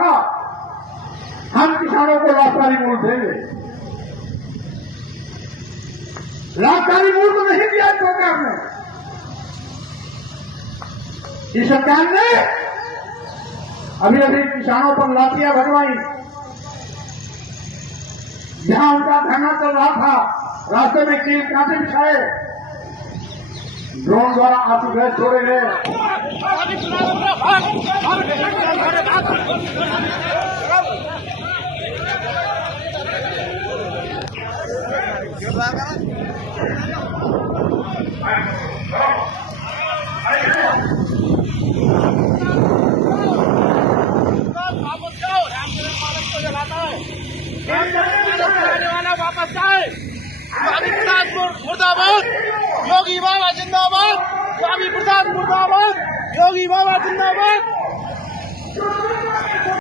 था, हम किसानों को लाभकारी मूल्य देंगे। लाभकारी मूल्य तो नहीं दिया सरकार ने। इस सरकार ने अभी किसानों पर लाठियां भरवाई। जहां उनका धरना चल रहा था, रास्ते में कील कांटे बिछाए, ड्रोन द्वारा आंसू गैस छोड़े गए। वापस आए। स्वामी प्रसाद मुर्दाबाद, योगी बाबा जिंदाबाद। स्वामी प्रसाद मुर्दाबाद, योगी बाबा जिंदाबाद।